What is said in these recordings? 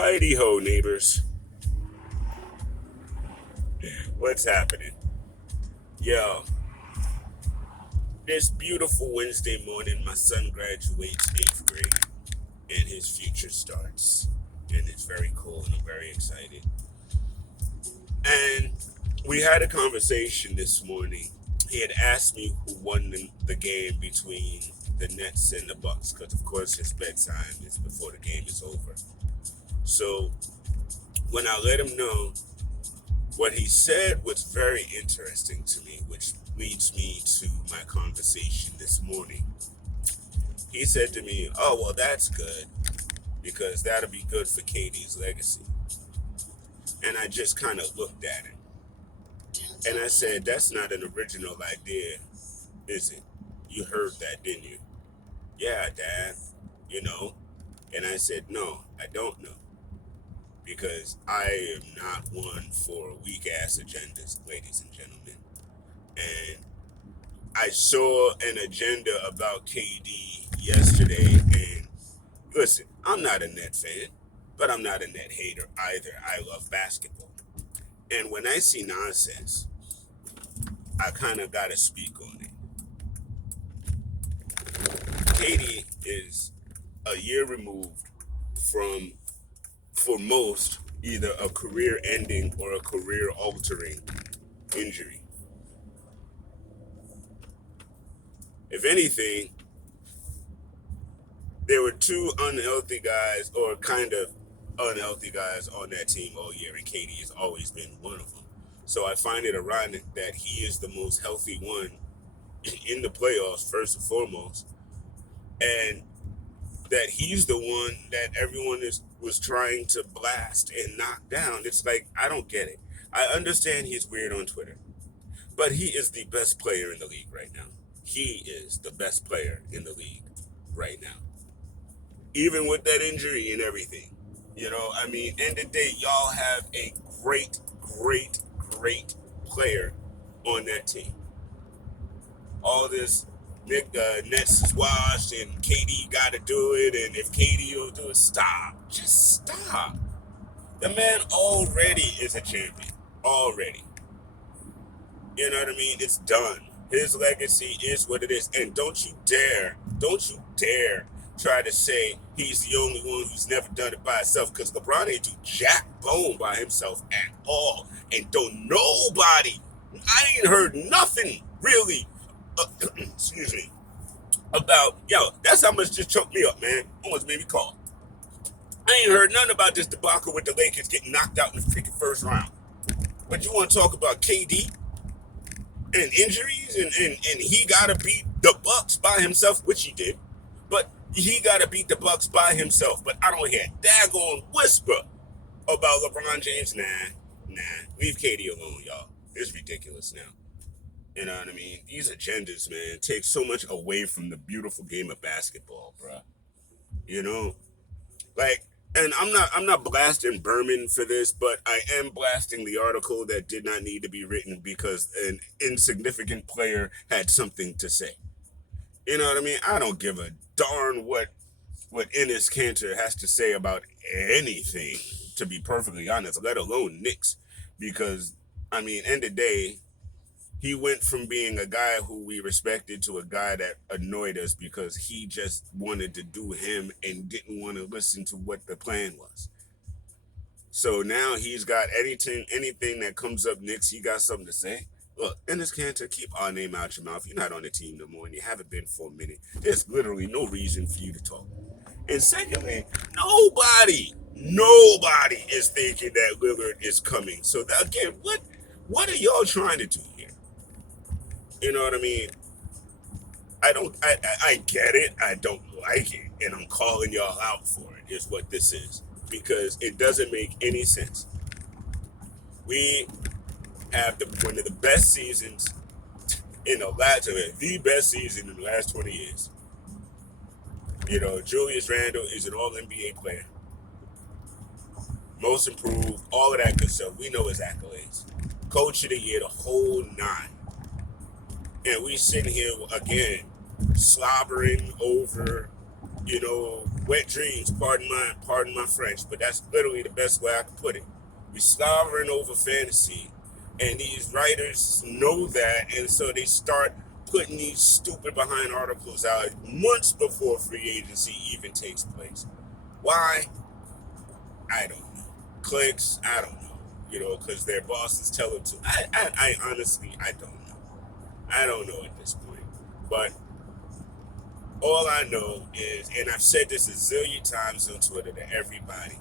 Heidi ho, neighbors. What's happening? Yo, this beautiful Wednesday morning, my son graduates 8th grade and his future starts. And it's very cool and I'm very excited. And we had a conversation this morning. He had asked me who won the game between the Nets and the Bucks, because of course his bedtime is before the game is over. So when I let him know, what he said was very interesting to me, which leads me to my conversation this morning. He said to me, "Oh, well, that's good because that'll be good for Katie's legacy." And I just kind of looked at him and I said, "That's not an original idea, is it? You heard that, didn't you?" "Yeah, Dad, you know." And I said, "No, I don't know because I am not one for weak ass agendas, ladies and gentlemen." And I saw an agenda about KD yesterday, and listen, I'm not a net fan, but I'm not a net hater either. I love basketball. And when I see nonsense, I kind of got to speak on it. KD is a year removed from, for most, either a career ending or a career altering injury. If anything, there were two unhealthy guys, or kind of unhealthy guys, on that team all year, and KD has always been one of them. So I find it ironic that he is the most healthy one in the playoffs, first and foremost, and that he's the one that everyone was trying to blast and knock down. It's like, I don't get it. I understand he's weird on Twitter, but he is the best player in the league right now. He is the best player in the league right now, even with that injury and everything. I mean, end of the day, y'all have a great, great, great player on that team. All this Nets is washed and KD got to do it, and if KD will do it, stop. Just stop. The man already is a champion. Already. You know what I mean? It's done. His legacy is what it is. And don't you dare try to say he's the only one who's never done it by himself, because LeBron ain't do jack bone by himself at all. And don't nobody, I ain't heard nothing really, excuse me, about, that's how much just choked me up, man. Almost made me call. I ain't heard nothing about this debacle with the Lakers getting knocked out in the freaking first round. But you want to talk about KD and injuries, and he got to beat the Bucks by himself, which he did. But he got to beat the Bucks by himself. But I don't hear a daggone whisper about LeBron James. Nah. Leave KD alone, y'all. It's ridiculous now. You know what I mean? These agendas, man, take so much away from the beautiful game of basketball, bruh. You know? Like, and I'm not blasting Berman for this, but I am blasting the article that did not need to be written because an insignificant player had something to say. You know what I mean? I don't give a darn what Ennis Cantor has to say about anything, to be perfectly honest, let alone Knicks. Because, I mean, end of the day, he went from being a guy who we respected to a guy that annoyed us because he just wanted to do him and didn't want to listen to what the plan was. So now he's got anything that comes up next, he got something to say. Look, Ennis Cantor, keep our name out your mouth. You're not on the team no more, and you haven't been for a minute. There's literally no reason for you to talk. And secondly, nobody is thinking that Lillard is coming. So that, again, what are y'all trying to do here? You know what I mean? I get it. I don't like it. And I'm calling y'all out for it, is what this is. Because it doesn't make any sense. We have one of the best seasons the best season in the last 20 years. Julius Randle is an all NBA player. Most improved, all of that good stuff. We know his accolades. Coach of the year, the whole nine. And we sitting here again slobbering over wet dreams. Pardon my French, but that's literally the best way I can put it. We slobbering over fantasy, and these writers know that, and so they start putting these stupid behind articles out months before free agency even takes place. Why? I don't know. Clicks? I don't know. Because their bosses tell them to. I honestly, I don't know. I don't know at this point. But all I know is, and I've said this a zillion times on Twitter to everybody,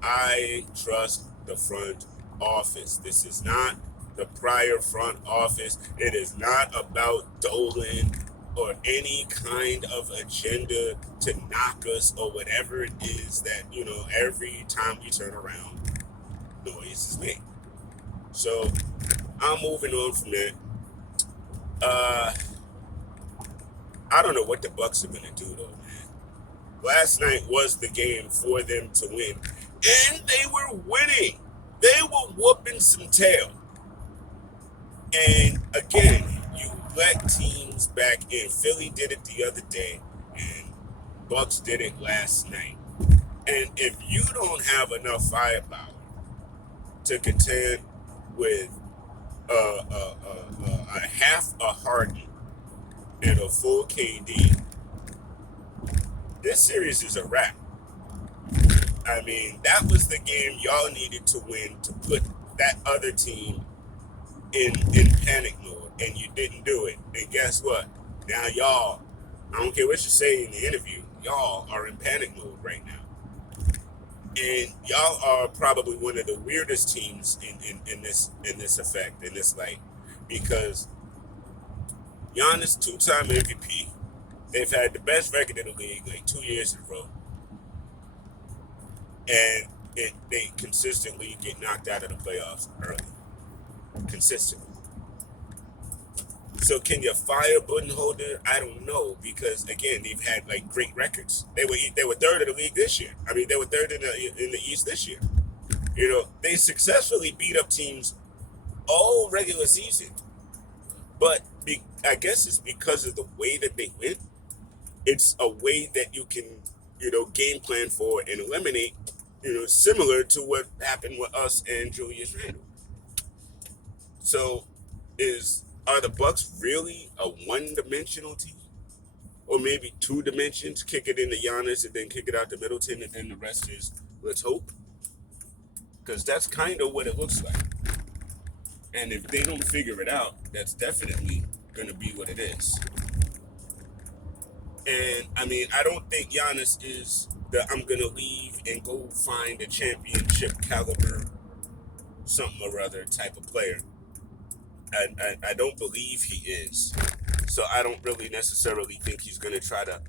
I trust the front office. This is not the prior front office. It is not about Dolan or any kind of agenda to knock us or whatever it is that, every time we turn around, noise is made. So I'm moving on from that. I don't know what the Bucks are gonna do though, man. Last night was the game for them to win, and they were winning. They were whooping some tail. And again, you let teams back in. Philly did it the other day, and Bucks did it last night. And if you don't have enough firepower to contend with a half a Harden and a full KD, this series is a wrap. I mean, that was the game y'all needed to win to put that other team in panic mode, and you didn't do it. And guess what? Now y'all, I don't care what you say in the interview, y'all are in panic mode right now. And y'all are probably one of the weirdest teams in this effect, in this light, because Giannis, two-time MVP. They've had the best record in the league like 2 years in a row. And they consistently get knocked out of the playoffs early. Consistently. So can you fire Budenholzer? I don't know, because again, they've had like great records. They were third in the league this year. I mean, they were third in the East this year. They successfully beat up teams all regular season. But I guess it's because of the way that they win. It's a way that you can, game plan for and eliminate, similar to what happened with us and Julius Randle. So are the Bucks really a one-dimensional team? Or maybe 2 dimensions, kick it into Giannis and then kick it out to Middleton, and then the rest is let's hope? Because that's kind of what it looks like. And if they don't figure it out, that's definitely going to be what it is. And, I mean, I don't think Giannis is the I'm going to leave and go find a championship caliber something or other type of player. I don't believe he is. So I don't really necessarily think he's going to try to,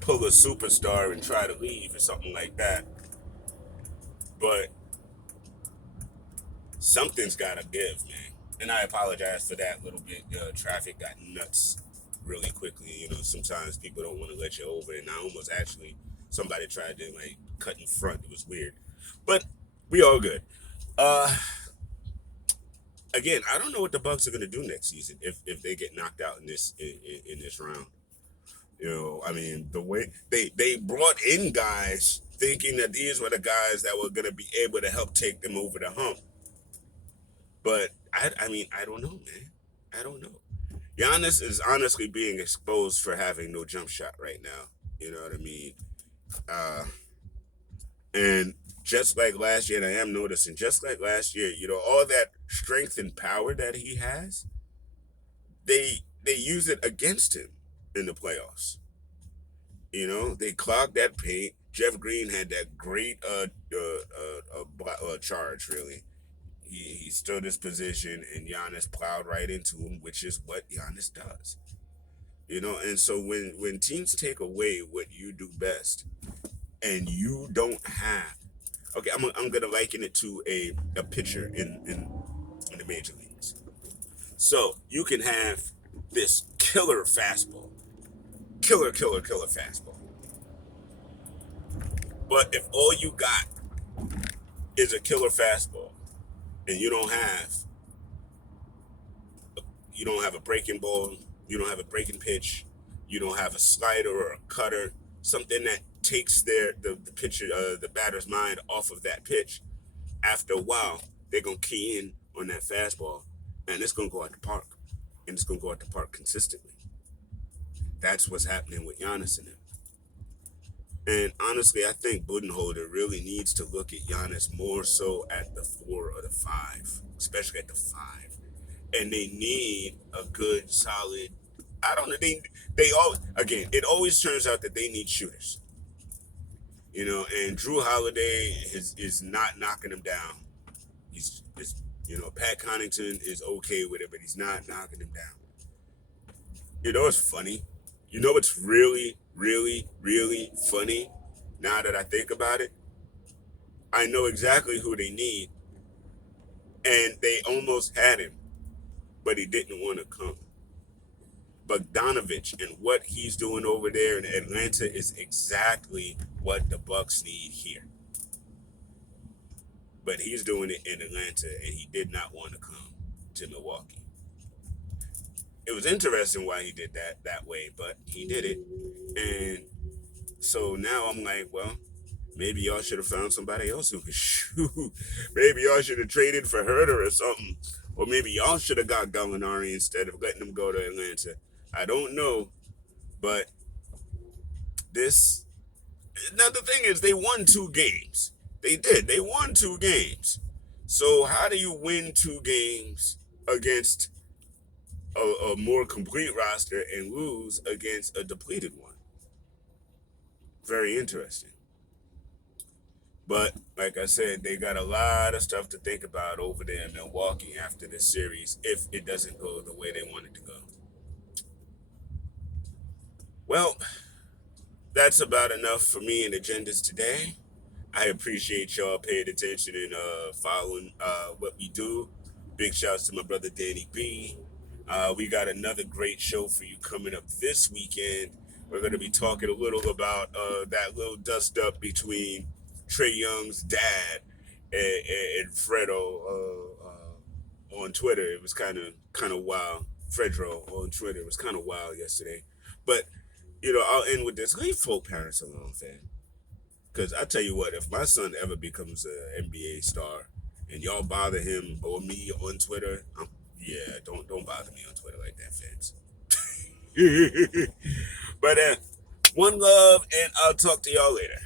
pull a superstar and try to leave or something like that. But something's got to give, man. And I apologize for that little bit. Traffic got nuts really quickly. Sometimes people don't want to let you over. And I almost somebody tried to, cut in front. It was weird. But we all good. Again, I don't know what the Bucks are going to do next season if they get knocked out in this round. I mean, the way they brought in guys thinking that these were the guys that were going to be able to help take them over the hump. But I mean, I don't know, man. I don't know. Giannis is honestly being exposed for having no jump shot right now. You know what I mean? And just like last year, and I am noticing, just like last year, all that strength and power that he has, they use it against him in the playoffs. They clogged that paint. Jeff Green had that great charge, really. He stood his position, and Giannis plowed right into him, which is what Giannis does. And so when teams take away what you do best, and you don't have, okay, I'm gonna liken it to a pitcher in the major leagues. So you can have this killer fastball, killer fastball, but if all you got is a killer fastball, and you don't have a breaking ball, you don't have a breaking pitch, You don't have a slider or a cutter, something that takes the pitcher, the batter's mind off of that pitch. After a while, they're gonna key in on that fastball, and it's gonna go out the park, and it's gonna go out the park consistently. That's what's happening with Giannis and him. And honestly, I think Budenholzer really needs to look at Giannis more so at the 4 or the 5, especially at the 5. And they need a good, solid. I don't know. They all again. It always turns out that they need shooters. And Drew Holiday is not knocking him down. He's Pat Connaughton is okay with it, but he's not knocking him down. It's funny. What's really, really, really funny now that I think about it? I know exactly who they need, and they almost had him, but he didn't want to come. Bogdanovich and what he's doing over there in Atlanta is exactly what the Bucks need here. But he's doing it in Atlanta, and he did not want to come to Milwaukee. It was interesting why he did that way, but he did it. And so now I'm like, well, maybe y'all should have found somebody else who could shoot. Maybe y'all should have traded for Herter or something. Or maybe y'all should have got Gallinari instead of letting him go to Atlanta. I don't know. But now the thing is, they won 2 games. They did. They won 2 games. So how do you win 2 games against a more complete roster and lose against a depleted one? Very interesting. But like I said, they got a lot of stuff to think about over there in Milwaukee after this series if it doesn't go the way they want it to go. Well, that's about enough for me and agendas today. I appreciate y'all paying attention and following what we do. Big shouts to my brother Danny B. We got another great show for you coming up this weekend. We're going to be talking a little about that little dust up between Trae Young's dad and Fredo on Twitter. It was kind of wild. Fredro on Twitter. It was kind of wild yesterday. But, I'll end with this. Leave folk parents alone, fam. Because I tell you what, if my son ever becomes an NBA star and y'all bother him or me on Twitter, don't bother me on Twitter like that, fans. But one love, and I'll talk to y'all later.